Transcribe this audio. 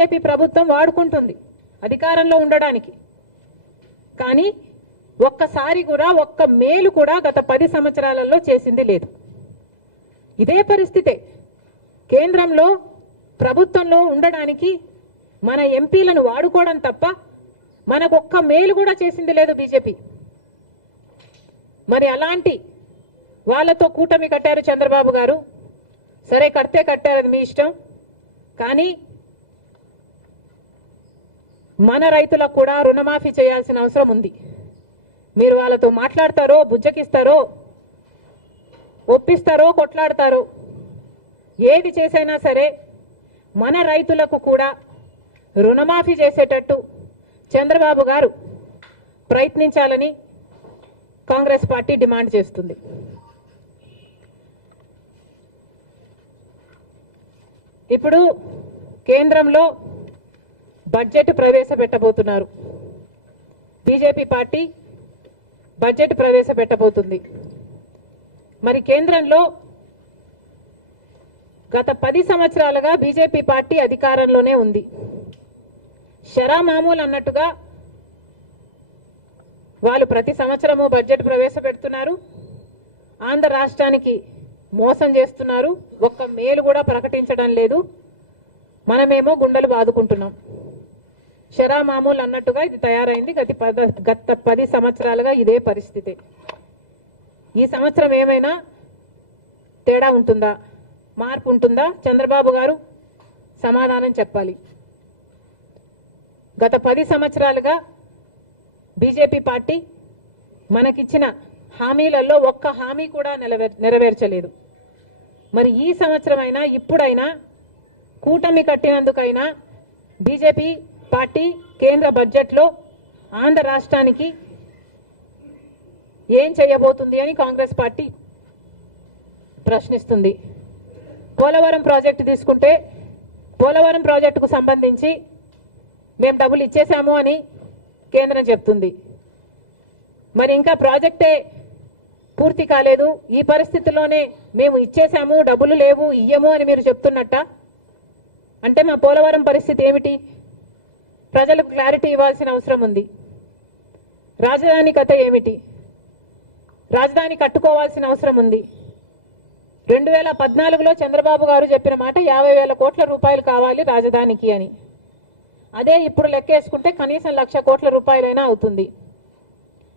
BJP ప్రభుత్వం వాడుకుంటుంది అధికారంలో ఉండడానికి. కానీ ఒక్కసారి కూడా ఒక్క మేలు కూడా గత 10 సంవత్సరాలలో చేసింది లేదు. ఇదే పరిస్థితే కేంద్రంలో ప్రభుత్వంలో ఉండడానికి మన ఎంపీలను వాడుకోవడం తప్ప మనకు ఒక్క మేలు కూడా చేసింది లేదు బీజేపీ. మరి అలాంటి వాళ్ళతో కూటమి కట్టారు చంద్రబాబు గారు. సరే, కడితే కట్టారు, అది మీ ఇష్టం. కానీ మన రైతులకు కూడా రుణమాఫీ చేయాల్సిన అవసరం ఉంది. మీరు వాళ్ళతో మాట్లాడతారో, బుజ్జకిస్తారో, ఒప్పిస్తారో, కొట్లాడతారో, ఏది చేసైనా సరే మన రైతులకు కూడా రుణమాఫీ చేసేటట్టు చంద్రబాబు గారు ప్రయత్నించాలని కాంగ్రెస్ పార్టీ డిమాండ్ చేస్తుంది. ఇప్పుడు కేంద్రంలో బడ్జెట్ ప్రవేశపెట్టబోతున్నారు. బీజేపీ పార్టీ బడ్జెట్ ప్రవేశపెట్టబోతుంది. మరి కేంద్రంలో గత 10 సంవత్సరాలుగా బీజేపీ పార్టీ అధికారంలోనే ఉంది. షరా మామూలు అన్నట్టుగా వాళ్ళు ప్రతి సంవత్సరము బడ్జెట్ ప్రవేశపెడుతున్నారు. ఆంధ్ర రాష్ట్రానికి మోసం చేస్తున్నారు. ఒక్క మేలు కూడా ప్రకటించడం లేదు. మనమేమో గుండెలు బాదుకుంటున్నాం. షరా మామూలు అన్నట్టుగా ఇది తయారైంది. గత 10 సంవత్సరాలుగా ఇదే పరిస్థితి. ఈ సంవత్సరం ఏమైనా తేడా ఉంటుందా, మార్పు ఉంటుందా? చంద్రబాబు గారు సమాధానం చెప్పాలి. గత 10 సంవత్సరాలుగా బీజేపీ పార్టీ మనకిచ్చిన హామీలలో ఒక్క హామీ కూడా నెరవేర్చలేదు. మరి ఈ సంవత్సరమైనా ఇప్పుడైనా కూటమి కట్టినందుకైనా బీజేపీ పార్టీ కేంద్ర బడ్జెట్లో ఆంధ్ర రాష్ట్రానికి ఏం చేయబోతుంది అని కాంగ్రెస్ పార్టీ ప్రశ్నిస్తుంది. పోలవరం ప్రాజెక్టు తీసుకుంటే పోలవరం ప్రాజెక్టుకు సంబంధించి మేము డబ్బులు ఇచ్చేసాము అని కేంద్రం చెప్తుంది. మరి ఇంకా ప్రాజెక్టే పూర్తి కాలేదు. ఈ పరిస్థితిలోనే మేము ఇచ్చేసాము, డబ్బులు లేవు, ఇయ్యము అని మీరు చెప్తున్నట్ట. అంటే మా పోలవరం పరిస్థితి ఏమిటి? ప్రజలకు క్లారిటీ ఇవ్వాల్సిన అవసరం ఉంది. రాజధాని కథ ఏమిటి? రాజధాని కట్టుకోవాల్సిన అవసరం ఉంది. 2014లో చంద్రబాబు గారు చెప్పిన మాట 50,000 కోట్ల రూపాయలు కావాలి రాజధానికి అని. అదే ఇప్పుడు లెక్కేసుకుంటే కనీసం 1,00,000 కోట్ల రూపాయలైనా అవుతుంది.